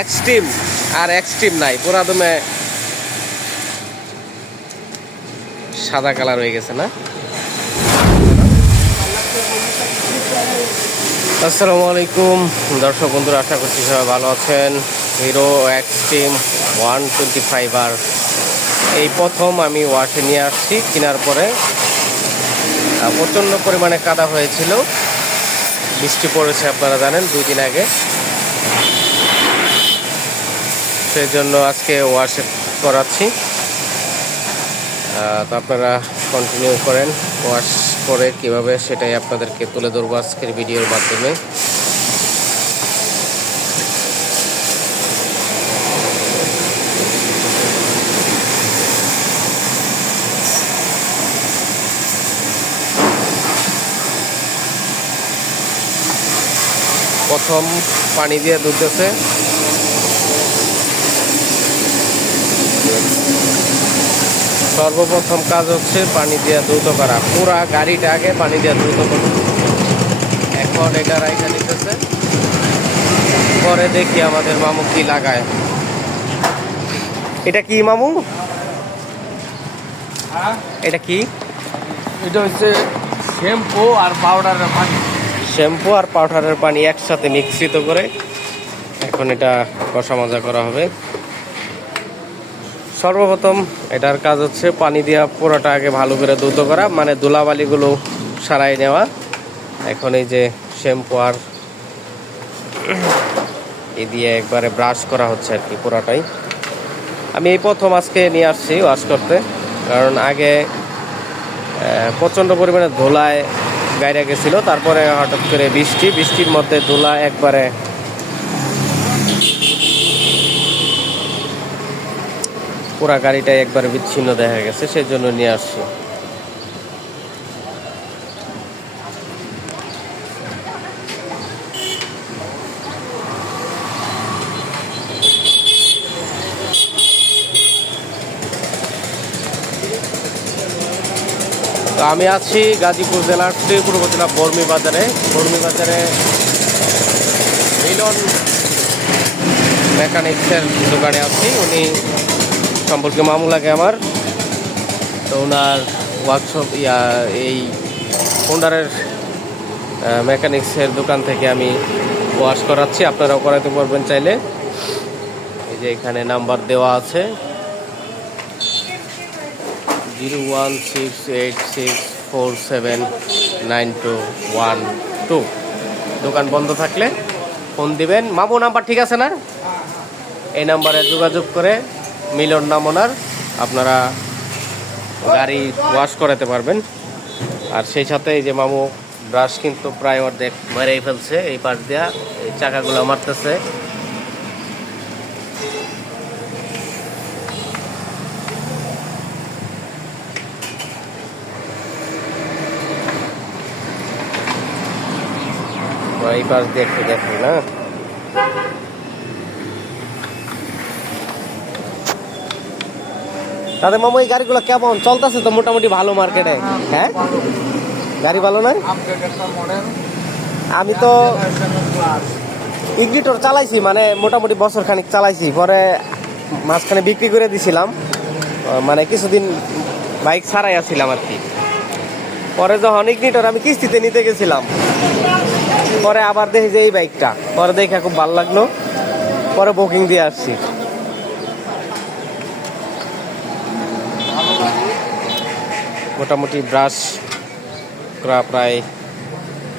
Extreme আর extreme নাই, পুরা দমে সাদা কালার হয়ে গেছে না? আসসালামু আলাইকুম। দর্শক বন্ধুরা, আশা করছি সবাই ভালো আছেন। Hero Xtreme one twenty five আর এই প্রথম আমি ওয়াশে নিয়ে আসছি। কেনার পরে প্রচণ্ড পরিমাণে কাদা হয়েছিল। বৃষ্টি পড়েছে আপনারা জানেন, দুই দিন আগে। সেই জন্য আজকে ওয়াশ করাচ্ছি। তো আপনারা কন্টিনিউ করেন ওয়াশ করে কীভাবে সেটাই আপনাদেরকে তুলে ধরবো আজকের ভিডিওর মাধ্যমে। প্রথম পানি দিয়ে ধুতেছে সর্বপ্রথম কাজ হচ্ছে পানি দিয়ে দ্রুত করা। পুরা গাড়িটা আগে পানি দিয়ে দ্রুত করা। এখন এটা রাইখা নিতেছে পরে দেখি আমাদের মামু কি লাগায়। এটা কি মামু? এটা কি? এটা হচ্ছে শ্যাম্পু আর পাউডারের পানি। শ্যাম্পু আর পাউডারের পানি একসাথে মিশ্রিত করে এখন এটা কষা মজা করা হবে। সর্বপ্রথম এটার কাজ হচ্ছে পানি দিয়া পুরোটা আগে ভালো করে দুধ করা মানে ধুলাবালিগুলো সারাই নেওয়া। এখন এই যে শ্যাম্পু আর এ দিয়ে একবারে ব্রাশ করা হচ্ছে আর কি পুরোটাই। আমি এই প্রথম আজকে নিয়ে আসছি ওয়াশ করতে, কারণ আগে প্রচণ্ড পরিমাণে ধুলায় গাড়িটা গেছিল, তারপরে হঠাৎ করে বৃষ্টি, বৃষ্টির মধ্যে ধুলা একবারে পুরা গাড়িটা একবার বিচ্ছিন্ন দেখা গেছে সেই জন্য নিয়ে আসছি। আমি আছি গাজীপুর জেলার শ্রীপুর উপজেলা বর্মি বাজারে। বর্মি বাজারে মিলন মেকানিক্সের দোকানে আছি। উনি সম্পর্কে মামু লাগে আমার। তো ওনার ওয়ার্কশপ ইয়া, এই হোন্ডারের মেকানিক্সের দোকান থেকে আমি ওয়াশ করাচ্ছি। আপনারাও করাতে পারবেন চাইলে। এই যে এখানে নাম্বার দেওয়া আছে। Zero one six eight six four seven nine two one two. দোকান বন্ধ থাকলে ফোন দিবেন। মামু নাম্বার ঠিক আছে না? এই নাম্বারে যোগাযোগ করে মিলন নাম ওনার। আপনারা গাড়ি ওয়াশ করাতে পারবেন। আর সেই সাথে এই যে মামু ব্রাশ কিন্তু প্রায় অর্ধেক মেরেই ফেলছে এই পাশ দিয়া। এই চাকাগুলো মারতেছে। এই পাশ একটু দেখি না তাদের মামু এই গাড়িগুলো কেমন? চলতেছে তো মোটামুটি ভালো মার্কেটে হ্যাঁ গাড়ি ভালো নয়? মডেল আমি তো ইগনিটর চালাইছি মানে মোটামুটি বছর খানিক চালাইছি। পরে মাঝখানে বিক্রি করে দিছিলাম। মানে কিছুদিন বাইক ছাড়াই আসছিলাম আর কি। পরে যখন ইগনিটর আমি কিস্তিতে নিতে গেছিলাম। পরে আবার দেখি যে এই বাইকটা। পরে দেখে খুব ভালো লাগল। পরে বুকিং দিয়ে আসছি। মোটামুটি ব্রাশ করা প্রায়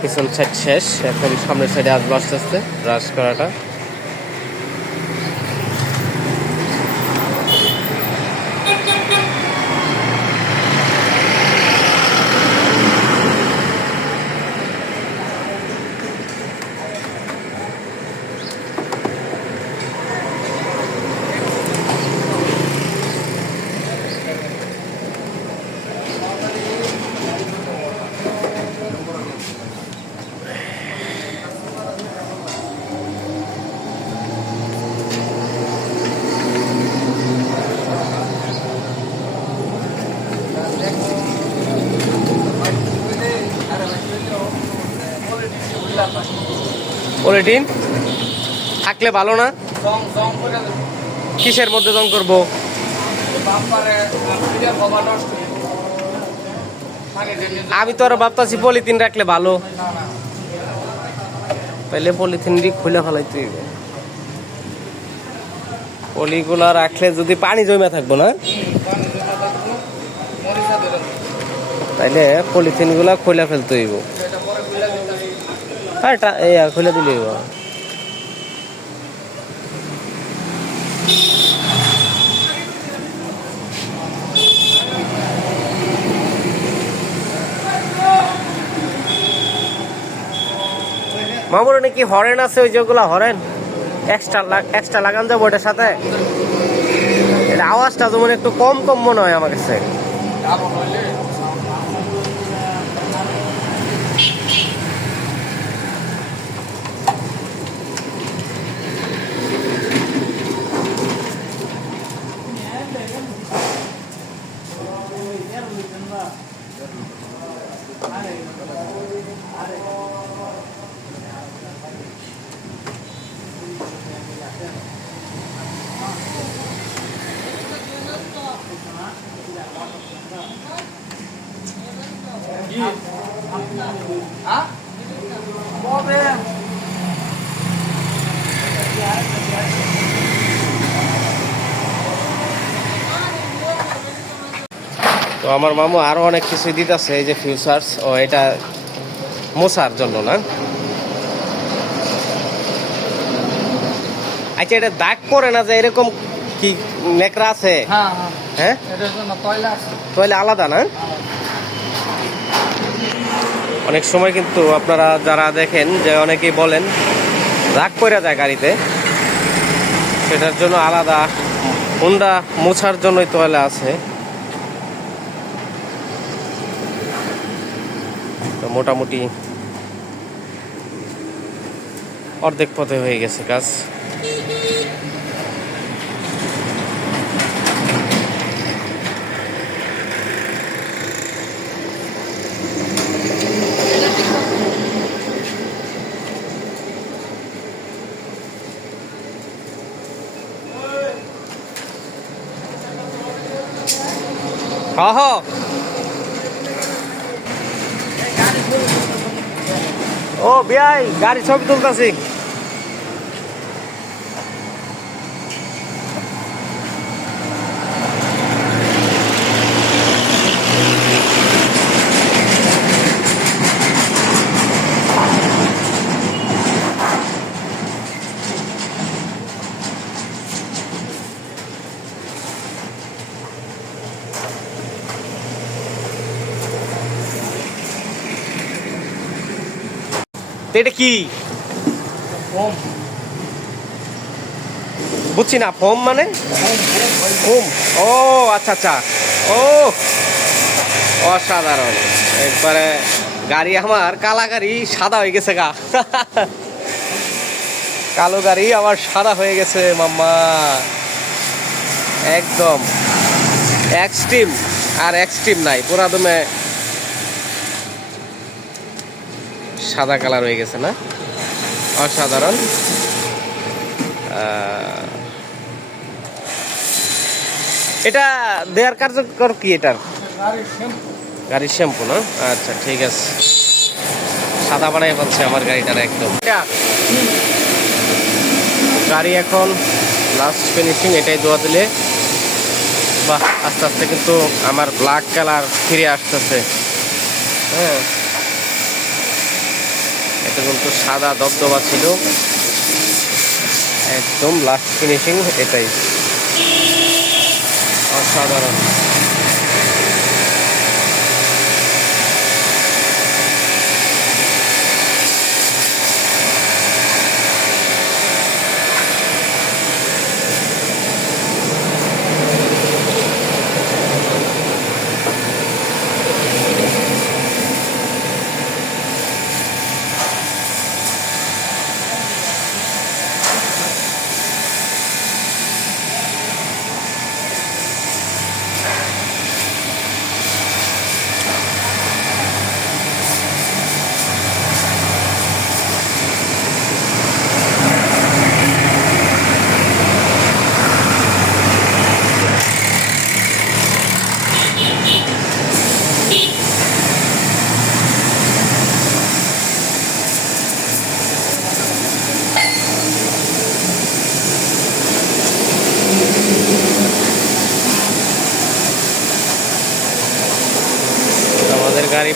পিছন সাইড শেষ, এখন সামনের সাইডে আসব আস্তে আস্তে ব্রাশ করাটা। পলিটিন থাকলে ভালো না। কিসের মধ্যে জং করব? আমি তো আর ভাবতাছি পলিথিন রাখলে ভালো। তাহলে পলিথিন দিয়ে খুলে ফেলাইতে পলিগুলা রাখলে যদি পানি জমে থাকব না। তাইলে পলিথিনগুলা খুলে ফেলতে হইব এটা পরে খুলে দিতেছি হ্যাঁ খুলে দিলে মামুর নাকি হরেন আছে ওই যেগুলো? হরেন? এক্সট্রা এক্সট্রা লাগান যাব ওটার সাথে? আওয়াজটা যেমন একটু কম কম মনে হয় আমার কাছে। আবার হইলে কি তো আমার মামু আরও অনেক কিছু দিতেছে এই যে ফিউচার্স ও এটা মোছার জন্য না? আচ্ছা এটা দাগ পড়ে না যে এরকম কি নেকড়া আছে? হ্যাঁ হ্যাঁ। হ্যাঁ? তয়লা আলাদা না? অনেক সময় কিন্তু আপনারা যারা দেখেন যে অনেকেই বলেন রাগ করে যায় গাড়িতে। সেটার জন্য আলাদা হুন্ডা মোছার জন্যই তোয়ালে আছে। তো মোটামুটি অর্ধেক পথে হয়ে গেছে কাজ। হ হ। ও বিয়াই গাড়ি ছবি তুলতাছি। এটা কি? বুঝছি না ফোম মানে? ফোম ও আচ্ছা আচ্ছা। ও অসাধারণ। একবারে গাড়ি আমার কালা গাড়ি সাদা হয়ে গেছে গা। কালো গাড়ি আমার সাদা হয়ে গেছে মাম্মা। একদম। এক্সট্রিম আর এক্সট্রিম নাই পুরা দমে সাদা কালার হয়ে গেছে না? অসাধারণ। এটা দেয়ার কার্যকর কি এটার? গাড়ির শ্যাম্পু না? আচ্ছা ঠিক আছে। সাদা বানাই বলছে আমার গাড়িটার একদম। গাড়ি এখন লাস্ট ফিনিশিং এটাই দোয়া দিলে। বাহ, আস্তে আস্তে কিন্তু আমার ব্ল্যাক কালার ফিরে আসতেছে। হ্যাঁ। এটা কিন্তু সাদা দবদবা ছিল। একদম লাস্ট ফিনিশিং এটাই। অসাধারণ।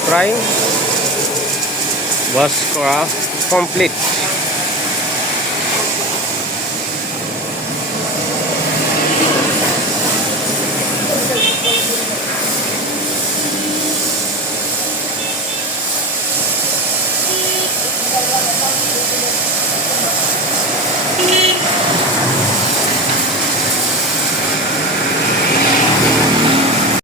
গাড়ি প্রায় ওয়াশ করা কমপ্লিট